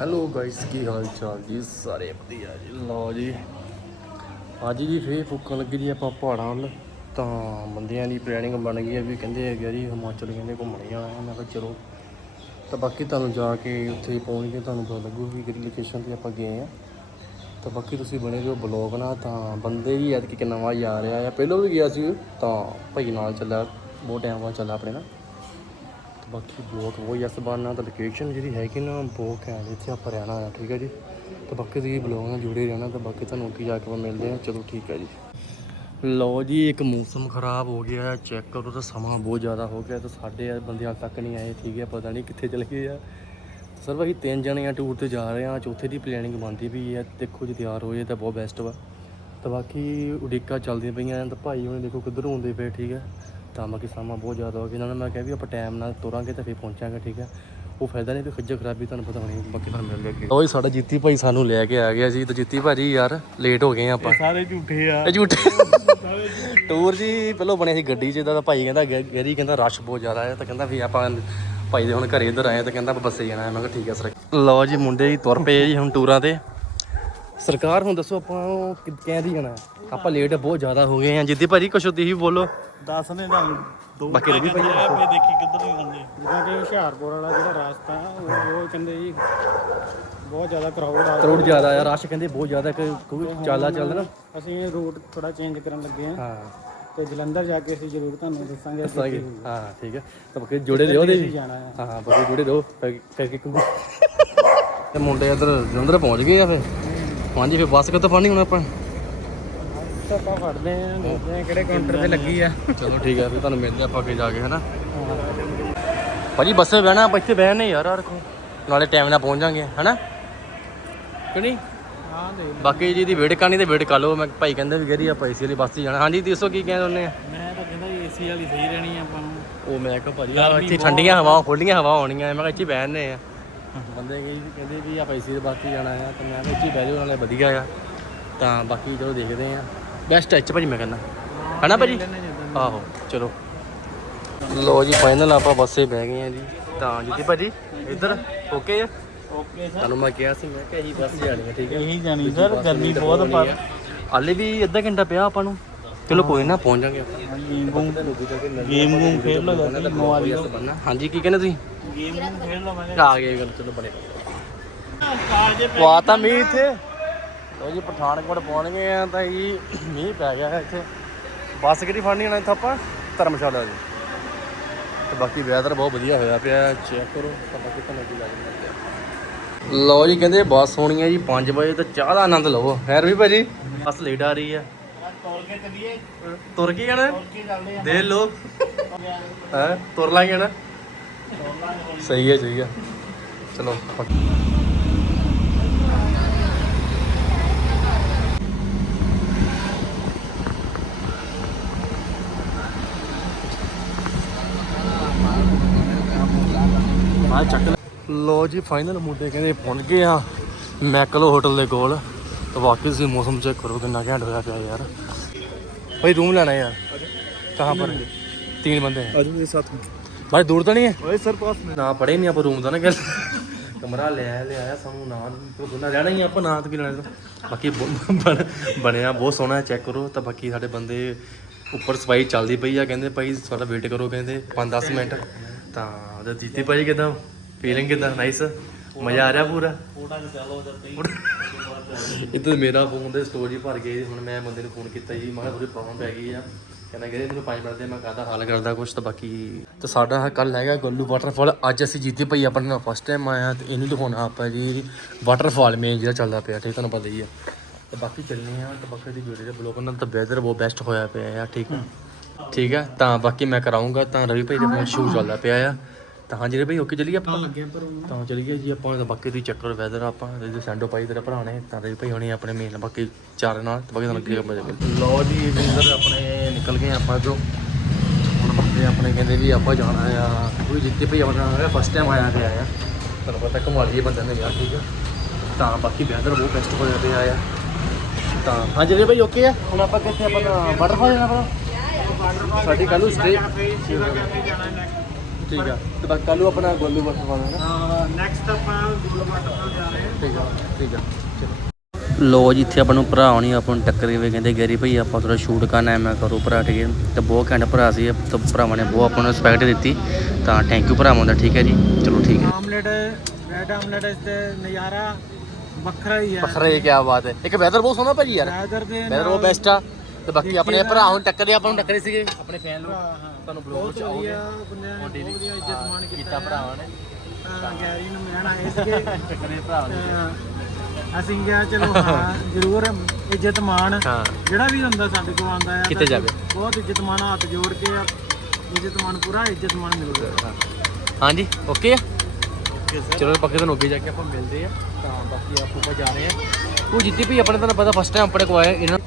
Hello guys ਕੀ ਹਾਲ ਚਾਲ ਜੀ? ਸਾਰੇ ਵਧੀਆ ਜੀ, ਲਓ ਜੀ। ਅੱਜ ਜੀ ਫੇਰ ਫੁੱਕਣ ਲੱਗੀ ਜੀ ਆਪਾਂ ਪਹਾੜਾਂ ਵੱਲ। ਤਾਂ ਬੰਦਿਆਂ ਦੀ ਪਲੈਨਿੰਗ ਬਣ ਗਈ ਹੈ ਵੀ ਕਹਿੰਦੇ ਹੈਗੇ ਆ ਜੀ ਹਿਮਾਚਲ ਕਹਿੰਦੇ ਘੁੰਮਣ ਜਾਣਾ। ਹੈ ਮੈਂ ਕਿਹਾ ਚਲੋ। ਤਾਂ ਬਾਕੀ ਤੁਹਾਨੂੰ ਜਾ ਕੇ ਉੱਥੇ ਪਹੁੰਚ ਕੇ ਤੁਹਾਨੂੰ ਪਤਾ ਲੱਗੂ ਵੀ ਕਿਹੜੀ ਲੋਕੇਸ਼ਨ ਤੇ ਆਪਾਂ ਗਏ ਆ। ਤਾਂ ਬਾਕੀ ਤੁਸੀਂ ਬਣੇ ਰਹੋ ਬਲੌਗ ਨਾਲ। ਤਾਂ ਬੰਦੇ ਵੀ ਐਤਕੀ ਕਿ ਨਵਾਂ ਹੀ ਆ ਰਿਹਾ ਆ। ਪਹਿਲਾਂ ਵੀ ਗਿਆ ਸੀ ਤਾਂ ਭਾਈ ਨਾਲ ਚੱਲਿਆ, ਬਹੁਤ ਟਾਈਮ ਬਾਅਦ ਚੱਲਿਆ ਆਪਣੇ ਨਾਲ। ਬਾਕੀ ਬਹੁਤ ਬਹੁਤ ਯਸ ਬਾਨਾ ਤਾਂ ਲੋਕੇਸ਼ਨ ਜਿਹੜੀ ਹੈਗੀ ਨਾ ਬਹੁਤ ਘੈਂਟ ਇੱਥੇ ਆਪਾਂ ਰਹਿਣਾ ਆ, ਠੀਕ ਹੈ ਜੀ? ਤੇ ਬਾਕੀ ਤੁਸੀਂ ਬਲੌਗ ਨਾਲ ਜੁੜੇ ਰਹਿਣਾ, ਤਾਂ ਬਾਕੀ ਤੁਹਾਨੂੰ ਅੱਗੇ ਜਾ ਕੇ ਮਿਲਦੇ ਆ ਚਲੋ ਠੀਕ ਹੈ ਜੀ। ਲਓ ਜੀ, ਇੱਕ ਮੌਸਮ ਖਰਾਬ ਹੋ ਗਿਆ ਚੈੱਕ ਕਰੋ ਤਾਂ ਸਮਾਂ ਬਹੁਤ ਜ਼ਿਆਦਾ ਹੋ ਗਿਆ, ਤਾਂ ਸਾਡੇ ਬੰਦਿਆਂ ਤੱਕ ਨਹੀਂ ਆਏ, ਠੀਕ ਹੈ? ਪਤਾ ਨਹੀਂ ਕਿੱਥੇ ਚਲੇ ਗਏ ਆ। ਸਰ ਭਾਈ, ਤਿੰਨ ਜਣੇ ਆ ਟੂਰ ਤੇ ਜਾ ਰਹੇ ਆ ਚੌਥੇ ਦੀ ਪਲੈਨਿੰਗ ਬਣਦੀ ਵੀ ਹੈ, ਦੇਖੋ ਜੇ ਤਿਆਰ ਹੋ ਜਾਏ ਤਾਂ ਬਹੁਤ ਬੈਸਟ ਵਾ। ਤਾਂ ਬਾਕੀ ਉਡੀਕਾਂ ਚੱਲਦੀਆਂ ਪਈਆਂ, ਤਾਂ ਭਾਈ ਹੁਣ ਦੇਖੋ ਕਿੱਧਰ ਹੁੰਦੇ ਪਏ, ਠੀਕ ਹੈ? ਤਾਂ ਬਾਕੀ ਸਮਾਂ ਬਹੁਤ ਜ਼ਿਆਦਾ ਹੋ ਗਿਆ ਇਹਨਾਂ ਨੇ ਮੈਂ ਕਿਹਾ ਵੀ ਆਪਾਂ ਟਾਈਮ ਨਾਲ ਤੁਰਾਂਗੇ ਤਾਂ ਫਿਰ ਪਹੁੰਚਾਂਗੇ ਠੀਕ ਹੈ। ਉਹ ਫਾਇਦਾ ਨਹੀਂ ਤੇ ਖੱਜਲ ਖਰਾਬੀ ਤੁਹਾਨੂੰ ਪਤਾ ਹੋਣੀ ਬਾਕੀ ਤੁਹਾਨੂੰ ਮਿਲ ਗਿਆ ਓਏ ਸਾਡਾ ਜੀਤੀ ਭਾਈ ਸਾਨੂੰ ਲੈ ਕੇ ਆ ਗਿਆ ਸੀ ਤਾਂ ਜੀਤੀ ਭਾਜੀ ਯਾਰ ਲੇਟ ਹੋ ਗਏ ਆ ਆਪਾਂ। ਸਾਰੇ ਝੂਠੇ ਆ। ਇਹ ਝੂਠੇ। ਟੂਰ ਜੀ ਪਹਿਲਾਂ ਬਣਿਆ ਸੀ ਗੱਡੀ 'ਚ ਤਾਂ ਭਾਈ ਕਹਿੰਦਾ ਗੈਰੀ ਕਹਿੰਦਾ ਰਸ਼ ਬਹੁਤ ਜ਼ਿਆਦਾ ਹੈ। ਤਾਂ ਕਹਿੰਦਾ ਵੀ ਆਪਾਂ ਭਾਈ ਦੇ ਹੁਣ ਘਰੇ ਇੱਧਰ ਆਏ ਤਾਂ ਕਹਿੰਦਾ ਆਪਾਂ ਬੱਸੇ ਜਾਣਾ ਹੈ। ਮੈਂ ਕਿਹਾ ਠੀਕ ਹੈ ਸਰ। ਲਓ ਜੀ ਮੁੰਡੇ ਜੀ ਤੁਰ ਪਏ ਜੀ ਹੁਣ ਟੂਰਾਂ ਤੇ। ਸਰਕਾਰ ਹੁਣ ਦੱਸੋ ਆਪਾਂ ਉਹ ਕਿ- ਕਹਿੰਦੀ ਜਾਣਾ। ਹੈ? ਆਪਾਂ ਲੇਟ ਬਹੁਤ ਜ਼ਿਆਦਾ ਹੋ ਗਏ ਆ। ਜਿੱਦੀ ਭਾਜੀ ਕੁਛ ਤੁਸੀਂ ਵੀ ਬੋਲੋ। ਦੱਸ ਨੇ ਤੁਹਾਨੂੰ ਦੋ ਬਾਕੀ ਰਹੀ ਪਈ ਆ ਆਪੇ ਦੇਖੀ ਕਿੱਧਰ ਨੂੰ ਜਾਂਦੇ ਜਿੱਦਾਂ ਕਿ ਹੁਸ਼ਿਆਰਪੁਰ ਵਾਲਾ ਜਿਹੜਾ ਰਾਸਤਾ ਉਹ ਉਹ ਕਹਿੰਦੇ ਜੀ ਬਹੁਤ ਜ਼ਿਆਦਾ ਕਰਾਊਡ ਆ ਕਰੋੜ ਜ਼ਿਆਦਾ ਆ ਰਸ਼ ਕਹਿੰਦੇ ਬਹੁਤ ਜ਼ਿਆਦਾ ਕਿ- ਕਿਉਂਕਿ ਚਾਲਾ ਚੱਲਦਾ ਨਾ। ਅਸੀਂ ਇਹ ਰੂਟ ਥੋੜਾ ਚੇਂਜ ਕਰਨ ਲੱਗੇ ਆ। ਹਾਂ। ਤੇ ਜਲੰਧਰ ਜਾ ਕੇ ਅਸੀਂ ਜ਼ਰੂਰ ਤੁਹਾਨੂੰ ਦੱਸਾਂਗੇ ਅਸੀਂ ਦੱਸਾਂਗੇ। ਹਾਂ ਠੀਕ ਹੈ ਤਾਂ ਬਾਕੀ ਜੁੜੇ ਰਹੋ ਦੇ ਜਾਣਾ ਆ। ਹਾਂ ਬਾਕੀ ਜੁੜੇ ਰਹੋ। ਕਰਕੇ ਤੇ ਮੁੰਡੇ ਇਧਰ ਜਲੰਧਰ ਪਹੁੰਚ ਗਏ ਆ ਫੇ ਹਾਂਜੀ ਫੇ ਬੱਸ ਕਿੱਥੋਂ ਫੜਨੀ ਹੁਣ ਆਪਾਂ? ਤਾਂ ਆਪਾਂ ਫੜਦੇ ਆ ਦੇਖਦੇ ਆ ਕਿਹੜੇ ਕਾਊਂਟਰ ਤੇ ਲੱਗੀ ਆ। ਚਲੋ ਠੀਕ ਹੈ ਫੇ ਤੁਹਾਨੂੰ ਮਿਲਦੇ ਆਪਾਂ ਅੱਗੇ ਜਾ ਕੇ ਹਨਾ? ਭਾਜੀ ਬੱਸੇ ਬਹਿਣਾ ਆਪਾਂ ਇੱਥੇ ਬਹਿਣੇ ਯਾਰ ਆ ਰੱਖੋ ਨਾਲੇ ਟਾਈਮ ਨਾਲ ਪਹੁੰਚ ਜਾਾਂਗੇ ਹਨਾ? ਕਿ ਨਹੀਂ? ਹਾਂ ਦੇ ਬਾਕੀ ਜੀ ਦੀ ਵੇਟ ਕਰਨੀ ਤੇ ਵੇਟ ਕਰ ਲਓ ਮੈਂ ਭਾਈ ਕਹਿੰਦੇ ਵੀ ਗਰੀ ਆਪਾਂ ਏਸੀ ਵਾਲੀ ਬੱਸ 'ਚ ਜਾਣਾ। ਹਾਂਜੀ ਦੱਸੋ ਕੀ ਕਹਿੰਦੇ ਉਹਨੇ ਮੈਂ ਤਾਂ ਕਹਿੰਦਾ ਏਸੀ ਵਾਲੀ ਸਹੀ ਰਹਿਣੀ ਆ ਆਪਾਂ ਨੂੰ। ਉਹ ਮੈਂ ਕਿਹਾ ਭਾਜੀ ਇੱਥੇ ਠੰਡੀਆਂ ਹਵਾਵਾਂ ਖੁੱਲੀਆਂ ਹਵਾ ਹੋਣੀਆਂ ਮੈਂ ਕਿਹਾ ਇੱਥੇ ਬਹਿਣੇ ਆ। ਬੰਦੇ ਕਹੀ ਕਹਿੰਦੇ ਵੀ ਆਪਾਂ ਦੇ ਬੱਸ 'ਚ ਜਾਣਾ ਆ ਤਾਂ ਮੈਂ ਕਿਹਾ ਇੱਥੇ ਬਹਿ ਜਾਓ ਨਾਲੇ ਵਧੀਆ ਆ। ਤਾਂ ਬਾਕੀ ਚਲੋ ਦੇਖਦੇ ਆ। ਬੈਸਟ ਐਚ ਭਾਜੀ ਮੈਂ ਕਹਿੰਦਾ। ਹਨਾ ਭਾਜੀ? ਆਹੋ ਚਲੋ। ਲੋ ਜੀ ਫਾਈਨਲ ਆਪਾਂ ਬੱਸੇ ਬਹਿ ਗਏ ਆ ਜੀ। ਤਾਂ ਜਿੱਤੀ ਭਾਜੀ ਇੱਧਰ? ਓਕੇ ਆ? ਓਕੇ ਤੁਹਾਨੂੰ ਮੈਂ ਕਿਹਾ ਸੀ ਮੈਂ ਕਿਹਾ ਇਹੀ ਬੱਸ ਜਾਣੀ ਆ ਠੀਕ ਹੈ ਇਹੀ ਜਾਣੀ ਸਰ ਗਰਮੀ ਬਹੁਤ ਪਰ ਹਾਲੇ ਵੀ ਅੱਧਾ ਘੰਟਾ ਪਿਆ ਆਪਾਂ ਨੂੰ। ਚਲੋ ਕੋਈ ਨਾ ਪਹੁੰਚ ਜਾਾਂਗੇ ਆਪਾਂ। ਗੇਮ ਗੂਮ ਖੇਡ ਲਓ ਮੋਬਾਈਲ ਬੰਨਾ ਹਾਂਜੀ ਕੀ ਕਹਿੰਦੇ ਤੁਸੀਂ? ਗੇਮ ਖੇਡ ਆ ਗਏ ਗੱਲ ਚਲੋ ਬੜੇ ਪਵਾ ਤਾਂ ਮੀਂਹ ਇੱਥੇ। ਲੋ ਜੀ ਪਠਾਨਕੋਟ ਪਹੁੰਚ ਗਏ ਆ ਤਾਂ ਜੀ ਮੀਂਹ ਪੈ ਗਿਆ ਹੈ ਇੱਥੇ। ਬੱਸ ਕਿਹੜੀ ਫੜਨੀ ਹੋਣਾ ਇੱਥੇ ਆਪਾਂ? ਧਰਮਸ਼ਾਲਾ ਦੀ ਤੇ ਬਾਕੀ ਵੈਦਰ ਬਹੁਤ ਵਧੀਆ ਹੋਇਆ ਪਿਆ ਚੈੱਕ ਕਰੋ ਤਾਂ ਬਾਕੀ ਤੁਹਾਨੂੰ ਕੀ ਲੱਗਦਾ ਲਓ ਜੀ ਕਹਿੰਦੇ ਬੱਸ ਹੋਣੀ ਹੈ ਜੀ 5 ਵਜੇ ਤਾਂ ਚਾਹ ਦਾ ਆਨੰਦ ਲਵੋ। ਖੈਰ ਵੀ ਭਾਜੀ? ਬੱਸ ਲੇਟ ਆ ਰਹੀ ਆ। ਤੋਲ ਕੇ ਚੱਲੀਏ। ਤੁਰ ਕੇ ਜਾਣਾ? ਤੋਲ ਕੇ ਚੱਲਦੇ ਆ। ਦੇ ਲੋ ਹੈ? ਤੁਰ ਲਾਂਗੇ ਨਾ। ਸਹੀ ਹੈ ਸਹੀ ਹੈ ਚਲੋ ਆ ਚੱਕ ਲੋ ਜੀ ਫਾਈਨਲ ਮੁੰਡੇ ਕਹਿੰਦੇ ਪਹੁੰਚ ਗਏ ਆ ਮੈਕਲੋ ਹੋਟਲ ਦੇ ਕੋਲ ਤਾਂ ਵਾਕਈ ਤੁਸੀਂ ਮੌਸਮ ਚੈੱਕ ਕਰੋ ਕਿੰਨਾ ਘੈਂਟ ਹੋਇਆ ਪਿਆ ਯਾਰ भाई रूम लेना है यार कहाँ पर तीन बंदे हैं ਅੱਜ ਦੇ ਬਾਈ ਦੂਰ ਤਾਂ ਨਹੀਂ ਹੈ? ਓਏ ਸਰ ਪਾਸ ਮੈਂ ਨਾ ਪੜੇ ਨਹੀਂ ਆਪਾਂ ਰੂਮ ਦਾ ਨਾ ਗੱਲ। ਕਮਰਾ ਲਿਆ ਲਿਆ ਸਾਨੂੰ ਨਾ ਨਾ ਰਹਿਣਾ ਹੀ ਆਪਾਂ ਨਾ ਤੇ ਕੀ ਲੈਣਾ ਬਾਕੀ ਬਣਿਆ ਬਹੁਤ ਸੋਹਣਾ ਚੈੱਕ ਕਰੋ ਤਾਂ ਬਾਕੀ ਸਾਡੇ ਬੰਦੇ ਉੱਪਰ ਸਫ਼ਾਈ ਚੱਲਦੀ ਪਈ ਆ ਕਹਿੰਦੇ ਭਾਈ ਸਾਡਾ ਵੇਟ ਕਰੋ ਕਹਿੰਦੇ 5-10 ਮਿੰਟ। ਤਾਂ ਉਹਦਾ ਜੀਤੀ ਭਾਈ ਕਿਦਾਂ? ਫੀਲਿੰਗ ਕਿਦਾਂ? ਨਾਈਸ ਮਜ਼ਾ ਆ ਰਿਹਾ ਪੂਰਾ? ਇਹ ਤਾਂ ਮੇਰਾ ਫੋਨ ਦੇ ਸਟੋਰੀ ਭਰ ਗਈ ਹੁਣ ਮੈਂ ਬੰਦੇ ਨੂੰ ਫੋਨ ਕੀਤਾ ਜੀ ਮੈਂ ਕਿਹਾ ਥੋੜੀ ਪ੍ਰੋਬਲਮ ਪੈ ਗਈ ਆ। ਕਹਿੰਦਾ ਕਿ ਮੈਨੂੰ 5 ਮਿੰਟ ਦੇ ਮੈਂ ਕਹਦਾ ਹੱਲ ਕਰਦਾ ਕੁਝ ਤਾਂ ਬਾਕੀ ਤੇ ਸਾਡਾ ਕੱਲ ਹੈਗਾ ਗੱਲੂ ਵਾਟਰਫਾਲ ਅੱਜ ਅਸੀਂ ਜੀਤੇ ਭਾਈ ਆਪਣੇ ਨਾਲ ਫਸਟ ਟਾਈਮ ਆਇਆ ਤੇ ਇਹਨੂੰ ਦਿਖਾਉਣਾ ਆਪਾਂ ਜੀ ਵਾਟਰਫਾਲ ਮੇਨ ਜਿਹੜਾ ਚੱਲਦਾ ਪਿਆ ਠੀਕ ਤੁਹਾਨੂੰ ਪਤਾ ਹੀ ਆ। ਤੇ ਬਾਕੀ ਚੱਲਨੇ ਆ ਤਾਂ ਬਾਕੀ ਦੀ ਵੀਡੀਓ ਦੇ ਬਲੌਗ ਨਾਲ ਤਾਂ ਵੈਦਰ ਬਹੁਤ ਬੈਸਟ ਹੋਇਆ ਪਿਆ ਆ ਠੀਕ ਆ। ਠੀਕ ਆ ਤਾਂ ਬਾਕੀ ਮੈਂ ਕਰਾਉਂਗਾ ਤਾਂ ਰਵੀ ਭਾਈ ਦੇ ਫੋਨ ਸ਼ੂ ਚੱਲਦਾ ਪਿਆ ਆ। ਤਾਂ ਹਾਂਜੀ ਰਵੀ ਭਾਈ ਓਕੇ ਚੱਲੀਏ ਆਪਾਂ? ਤਾਂ ਚਲ ਗਿਆ ਜੀ ਆਪਾਂ ਤਾਂ ਬਾਕੀ ਦੀ ਚੱਕਰ ਵੈਦਰ ਆਪਾਂ ਸੈਂਡੋ ਪਾਈ ਤੇਰੇ ਭਰਾ ਨੇ ਤਾਂ ਰਵੀ ਭਾਈ ਹੋਣੀ ਆਪਣੇ ਮੇਨ ਬਾਕੀ ਚਾਰ ਨਾਲ ਬਾਕੀ ਜੀ ਆਪਣੇ ਨਿਕਲ ਗਏ ਆਪਾਂ ਜੋ। ਹੁਣ ਬੰਦੇ ਆਪਣੇ ਕਹਿੰਦੇ ਵੀ ਆਪਾਂ ਜਾਣਾ ਆ। ਕੋਈ ਜਿੱਤੇ ਭਾਈ ਆਪਣਾ ਫਸਟ ਟਾਈਮ ਆਇਆ ਤੇ ਆਇਆ। ਤੁਹਾਨੂੰ ਪਤਾ ਕਮਾਲੀਏ ਬੰਦੇ ਨੇ ਯਾਰ ਠੀਕ ਆ। ਤਾਂ ਬਾਕੀ ਵੈਦਰ ਬਹੁਤ ਬੈਸਟ ਹੋਇਆ ਪਿਆ ਆ ਤਾਂ ਹਾਂਜੀ ਰਵੀ ਭਾਈ ਓਕੇ ਆ। ਹੁਣ ਆਪਾਂ ਕਿੱਥੇ ਆਪਾਂ ਵਾਟਰਫਾਲ ਜਾਣਾ ਆਪਣਾ ਸਾਡੀ ਕੱਲ ਨੂੰ ਸਟੇ ਠੀਕ ਆ। ਤੇ ਬਸ ਕੱਲ ਨੂੰ ਆਪਣਾ ਗੋਲੂ ਪਾਣਾ ਨਾ। ਨੈਕਸਟ ਆਪਾਂ ਗੋਲ ਤੋਂ ਜਾ ਰਹੇ ਹਾਂ। ਠੀਕ ਆ ਠੀਕ ਆ। ਲੋ ਜੀ ਇੱਥੇ ਆਪਾਂ ਨੂੰ ਭਰਾ ਹੋਣੀ ਆਪਾਂ ਨੂੰ ਟੱਕਰ ਕੇ ਕਹਿੰਦੇ ਗੈਰੀ ਭਾਈ ਆਪਾਂ ਥੋੜਾ ਸ਼ੂਟ ਕਰਨਾ ਹੈ ਮੈਂ ਕਰੋ ਭਰਾ ਠੀਕ ਹੈ। ਤੇ ਬਹੁਤ ਘੈਂਟ ਭਰਾ ਸੀ ਤੇ ਭਰਾਵਾਂ ਨੇ ਬਹੁਤ ਆਪਾਂ ਨੂੰ ਰਿਸਪੈਕਟ ਦਿੱਤੀ। ਤਾਂ ਥੈਂਕ ਯੂ ਭਰਾਵਾਂ ਦਾ ਠੀਕ ਹੈ ਜੀ। ਚਲੋ ਠੀਕ ਹੈ। ਆਮਲੇਟ ਰੈਡ ਆਮਲੇਟ ਇਸ ਤੇ ਨਜ਼ਾਰਾ ਵੱਖਰਾ ਹੀ ਹੈ। ਬਖਰੇ ਕੀ ਬਾਤ ਹੈ। ਇੱਕ ਵੈਦਰ ਬਹੁਤ ਸੋਹਣਾ ਭਾਜੀ ਯਾਰ। ਵੈਦਰ ਦੇ ਵੈਦਰ ਉਹ ਬੈਸਟ ਆ। ਤੇ ਬਾਕੀ ਆਪਣੇ ਭਰਾ ਹੁਣ ਟੱਕਰੇ ਆਪਾਂ ਨੂੰ ਟੱਕਰੇ ਸੀਗੇ। ਆਪਣੇ ਫੈਨ ਲੋਕ ਤੁਹਾਨੂੰ ਬਲੌਗ ਚ ਆਉਗੇ ਵਧੀਆ ਬੰਦਿਆਂ ਨੇ ਬਹੁਤ ਵਧੀਆ ਇੱਜ਼ਤ ਮਾਣ ਕੀਤਾ ਭਰਾਵਾਂ ਨੇ। ਹਾਂ, ਗੈਰੀ ਨੂੰ ਮਿਲਣ ਆਏ ਸੀਗੇ। ਟੱਕਰੇ ਭਰਾ ਨੇ ਅਸੀਂ ਕਿਹਾ ਚਲੋ ਹਾਂ ਜ਼ਰੂਰ ਇੱਜ਼ਤ ਮਾਣ ਹਾਂ। ਜਿਹੜਾ ਵੀ ਹੁੰਦਾ ਸਾਡੇ ਕੋਲ ਆਉਂਦਾ ਆ ਕਿਤੇ ਜਾਵੇ। ਬਹੁਤ ਇੱਜ਼ਤ ਮਾਣ ਹੱਥ ਜੋੜ ਕੇ ਆ, ਇੱਜ਼ਤ ਮਾਣ ਪੂਰਾ ਇੱਜ਼ਤ ਮਾਣ ਮਿਲੂਗਾ। ਹਾਂਜੀ ਓਕੇ ਆ? ਚਲੋ ਪੱਕੇ ਤੁਹਾਨੂੰ ਅੱਗੇ ਜਾ ਕੇ ਆਪਾਂ ਮਿਲਦੇ ਆ। ਤਾਂ ਬਾਕੀ ਆਪ ਉੱਪਰ ਜਾ ਰਹੇ ਆ। ਉਹ ਜਿੱਤੀ ਵੀ ਆਪਣੇ ਤੁਹਾਨੂੰ ਪਤਾ ਫਸਟ ਟਾਈਮ ਆਪਣੇ ਕੋ ਆਏ ਇਹਨਾਂ